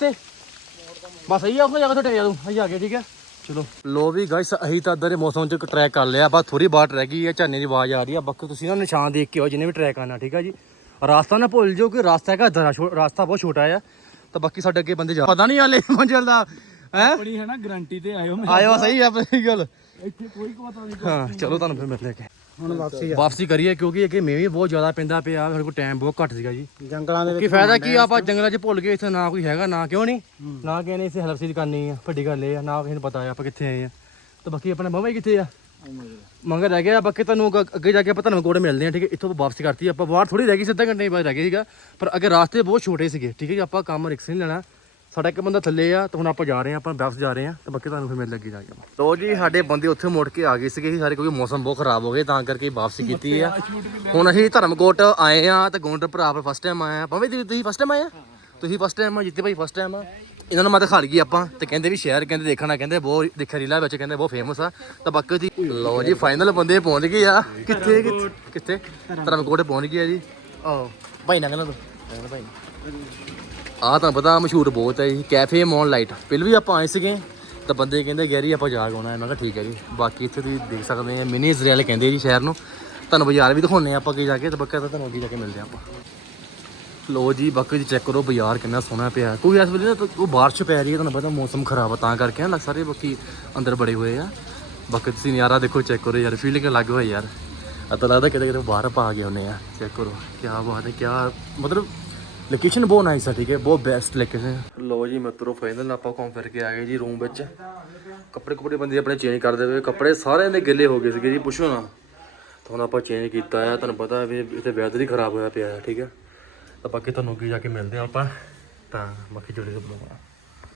ਬਸ ਸਹੀ ਆ ਉਹ ਜਗ੍ਹਾ ਤੋਂ ਟਿਕ ਜਾ ਤੂੰ? ਅਸੀਂ ਆ ਗਏ ਠੀਕ ਆ? ਚਲੋ। ਲੋ ਵੀ ਗਾਇਸ ਅਸੀਂ ਤਾਂ ਅੱਧਾ ਦੇ ਮੌਸਮ ਚ ਟਰੈਕ ਕਰ ਲਿਆ। ਬਸ ਥੋੜੀ ਬਾਟ ਰਹਿ ਗਈ ਹੈ ਝਰਨੇ ਦੀ ਆਵਾਜ਼ ਆ ਰਹੀ ਆ। ਬਾਕੀ ਤੁਸੀਂ ਨਾ ਨਿਸ਼ਾਨ ਦੇਖ ਕੇ ਆਓ ਜਿੰਨੇ ਵੀ ਟਰੈਕ ਕਰਨਾ ਠੀਕ ਆ ਜੀ? ਰਾਸਤਾ ਨਾ ਭੁੱਲ ਜਾਓ ਕਿ ਰਾਸਤਾ ਹੈਗਾ ਦਰਾ ਰਾਸਤਾ ਬਹੁਤ ਛੋਟਾ ਆ। ਤਾਂ ਬਾਕੀ ਸਾਡੇ ਅੱਗੇ ਬੰਦੇ ਜਾ ਪਤਾ ਨਹੀਂ ਹਾਲੇ ਮੰਜ਼ਲ ਦਾ ਹੈ? ਆਪਣੀ ਹੈ ਨਾ ਗਾਰੰਟੀ ਤੇ ਆਇਓ ਆਇਓ ਸਹੀ ਆ ਆਪਣੀ ਗੱਲ। ਇੱਥੇ ਕੋਈ ਪਤਾ ਨਹੀਂ। ਹਾਂ ਚਲੋ ਤੁਹਾਨੂੰ ਫਿਰ ਮਿਲ ਲੈ ਕੇ ਹੁਣ ਵਾਪਸੀ ਵਾਪਸੀ ਕਰੀਏ ਕਿਉਂਕਿ ਅੱਗੇ ਮੀਂਹ ਵੀ ਬਹੁਤ ਜ਼ਿਆਦਾ ਪੈਂਦਾ ਪਿਆ ਸਾਡੇ ਕੋਲ ਟਾਈਮ ਬਹੁਤ ਘੱਟ ਸੀਗਾ ਜੀ। ਜੰਗਲਾਂ ਦੇ ਕੀ ਫਾਇਦਾ ਕੀ ਆ, ਆਪਾਂ ਜੰਗਲਾਂ 'ਚ ਭੁੱਲ ਗਏ ਇੱਥੇ ਨਾ ਕੋਈ ਹੈਗਾ ਨਾ ਕਿਉਂ ਨਹੀਂ? ਨਾ ਕਿਸੇ ਨੇ ਇਸੇ ਹੈਲਪ ਕਰਨੀ ਆ ਵੱਡੀ ਗੱਲ ਇਹ ਆ ਨਾ ਕਿਸੇ ਨੂੰ ਪਤਾ ਆ ਆਪਾਂ ਕਿੱਥੇ ਆਏ ਆ। ਤੇ ਬਾਕੀ ਆਪਣਾ ਮਮਾ ਕਿੱਥੇ ਆ? ਮੰਗਾ ਰਹਿ ਗਿਆ ਬਾਕੀ ਤੁਹਾਨੂੰ ਅੱਗ- ਜਾ ਕੇ ਆਪਾਂ ਤੁਹਾਨੂੰ ਕੋੜੇ ਮਿਲਦੇ ਆ ਠੀਕ ਹੈ? ਇੱਥੋਂ ਵਾਪਸ ਕਰਤੀ ਆਪਾਂ ਬਾਹਰ ਥੋੜੀ ਰਹਿ ਗਈ ਸਿੱਧਾ ਘੰਟੇ ਬਾਅਦ ਰਹਿ ਗਏ ਸੀਗਾ। ਪਰ ਅੱਗੇ ਰਾਸਤੇ ਬਹੁਤ ਛੋਟੇ ਸੀਗੇ ਠੀਕ ਹੈ ਜੀ? ਆਪਾਂ ਕੰਮ ਰਿਕਸ ਨਹੀਂ ਲੈਣਾ। ਸਾਡਾ ਇੱਕ ਬੰਦਾ ਥੱਲੇ ਆ ਤੇ ਹੁਣ ਆਪਾਂ ਜਾ ਰਹੇ ਆ ਆਪਾਂ ਵਾਪਸ ਜਾ ਰਹੇ ਆ ਤੇ ਬਾਕੀ ਤੁਹਾਨੂੰ ਫਿਰ ਮਿਲ ਲੱਗੀ ਜਾ ਕੇ। ਲੋ ਜੀ, ਸਾਡੇ ਬੰਦੇ ਉੱਥੇ ਮੁੜ ਕੇ ਆ ਗਏ ਸੀਗੇ ਸਾਰੇ ਕਿਉਂਕਿ ਮੌਸਮ ਬਹੁਤ ਖਰਾਬ ਹੋ ਗਿਆ, ਤਾਂ ਕਰਕੇ ਵਾਪਸੀ ਕੀਤੀ ਆ। ਹੁਣ ਅਸੀਂ ਧਰਮਕੋਟ ਆਏ ਆ ਤੇ ਗੌਂਡਰ ਭਰਾ ਪਰ ਫਸਟ ਟਾਈਮ ਆਏ ਆ। ਭਾਵੇਂ ਤੁਸੀਂ- ਫਸਟ ਟਾਈਮ ਆਏ ਆ? ਤੁਸੀਂ ਫਸਟ ਟਾਈਮ ਆ ਜਿੱਤੇ ਭਾਈ ਫਸਟ ਟਾਈਮ ਆ। ਇਹਨਾਂ ਨੂੰ ਮੈਂ ਦਿਖਾ ਲਈ ਆਪਾਂ ਤੇ ਕਹਿੰਦੇ ਵੀ ਸ਼ਹਿਰ ਕਹਿੰਦੇ ਦੇਖਣਾ, ਕਹਿੰਦੇ ਬਹੁਤ ਦੇਖਿਆ ਰੀਲਾ ਵਿੱਚ ਕਹਿੰਦੇ ਬਹੁਤ ਫੇਮਸ ਆ। ਤਾਂ ਬਾਕੀ ਦੀ ਲੋ ਜੀ ਫਾਈਨਲ ਬੰਦੇ ਪਹੁੰਚ ਗਏ ਆ। ਕਿੱਥੇ ਕਿੱਥੇ- ਧਰਮਕੋਟ ਪਹੁੰਚ ਗਏ ਆ ਜੀ। ਆਹ ਭਾਈ ਨਾ ਕਹਿੰਦਾ ਭਾਈ। ਆ ਤਾਂ ਪਤਾ ਮਸ਼ਹੂਰ ਬਹੁਤ ਹੈ ਜੀ, ਕੈਫੇ ਮੌਨ ਲਾਈਟ। ਪਹਿਲਾਂ ਵੀ ਆਪਾਂ ਆਏ ਸੀਗੇ, ਤਾਂ ਬੰਦੇ ਕਹਿੰਦੇ, ਗੈਰੀ, ਆਪਾਂ ਜਾ ਕੇ ਆਉਣਾ ਹੈ। ਮੈਂ ਕਿਹਾ, ਠੀਕ ਹੈ ਜੀ। ਬਾਕੀ ਇੱਥੇ ਤੁਸੀਂ ਦੇਖ ਸਕਦੇ ਆ, ਮਿਨੀ ਇਜ਼ਰਾਈਲ ਕਹਿੰਦੇ ਜੀ ਸ਼ਹਿਰ ਨੂੰ। ਤੁਹਾਨੂੰ ਬਾਜ਼ਾਰ ਵੀ ਦਿਖਾਉਂਦੇ ਆ ਆਪਾਂ ਅੱਗੇ ਜਾ ਕੇ, ਤੇ ਬੱਕਾ ਤਾਂ ਤੁਹਾਨੂੰ ਅੱਗੇ ਜਾ ਕੇ ਮਿਲਦੇ ਆ ਆਪਾਂ। ਲੋ ਜੀ ਬਾਕੀ ਜੀ ਚੈੱਕ ਕਰੋ, ਬਾਜ਼ਾਰ ਕਿੰਨਾ ਸੋਹਣਾ ਪਿਆ। ਕੋਈ ਇਸ ਵੇਲੇ ਨਾ ਉਹ ਬਾਰਿਸ਼ ਪੈ ਰਹੀ ਹੈ, ਤੁਹਾਨੂੰ ਪਤਾ ਮੌਸਮ ਖਰਾਬ ਆ, ਤਾਂ ਕਰਕੇ ਨਾ ਸਾਰੇ ਬਾਕੀ ਅੰਦਰ ਬੜੇ ਹੋਏ ਆ। ਬਾਕੀ ਤੁਸੀਂ ਨਜ਼ਾਰਾ ਦੇਖੋ ਚੈੱਕ ਕਰੋ ਯਾਰ ਫੀਲਿੰਗ ਅਲੱਗ ਹੋਏ ਯਾਰ। ਅਤਾ ਲੱਗਦਾ ਕਿਤੇ ਕਿਤੇ ਬਾਹਰ ਪਾ ਗਏ ਹੁੰਨੇ ਆ। ਚੈੱਕ ਕਰੋ ਕੀ ਬਾਤ ਹੈ ਕੀ ਮਤਲਬ ਲੋਕੇਸ਼ਨ ਬਹੁਤ ਨਾਈਸ ਆ, ਠੀਕ ਹੈ, ਬਹੁਤ ਬੈਸਟ ਲੋਕੇਸ਼ਨ ਲੋ ਜੀ ਮਿੱਤਰੋ ਫਾਈਨਲ ਆਪਾਂ ਘੁੰਮ ਫਿਰ ਕੇ ਆ ਗਏ ਜੀ ਰੂਮ ਵਿੱਚ। ਕੱਪੜੇ ਕੁਪੜੇ ਬੰਦੇ ਆਪਣੇ ਚੇਂਜ ਕਰਦੇ ਹੋਏ ਕੱਪੜੇ ਸਾਰਿਆਂ ਦੇ ਗਿੱਲੇ ਹੋ ਗਏ ਸੀਗੇ ਜੀ, ਪੁੱਛੋ ਨਾ। ਤਾਂ ਹੁਣ ਆਪਾਂ ਚੇਂਜ ਕੀਤਾ ਆ, ਤੁਹਾਨੂੰ ਪਤਾ ਵੀ ਇੱਥੇ ਵੈਦਰ ਹੀ ਖਰਾਬ ਹੋਇਆ ਪਿਆ, ਠੀਕ ਹੈ। ਤਾਂ ਬਾਕੀ ਤੁਹਾਨੂੰ ਅੱਗੇ ਜਾ ਕੇ ਮਿਲਦੇ ਆ ਆਪਾਂ। ਤਾਂ ਬਾਕੀ ਜੁੜੇ ਰਹੋ।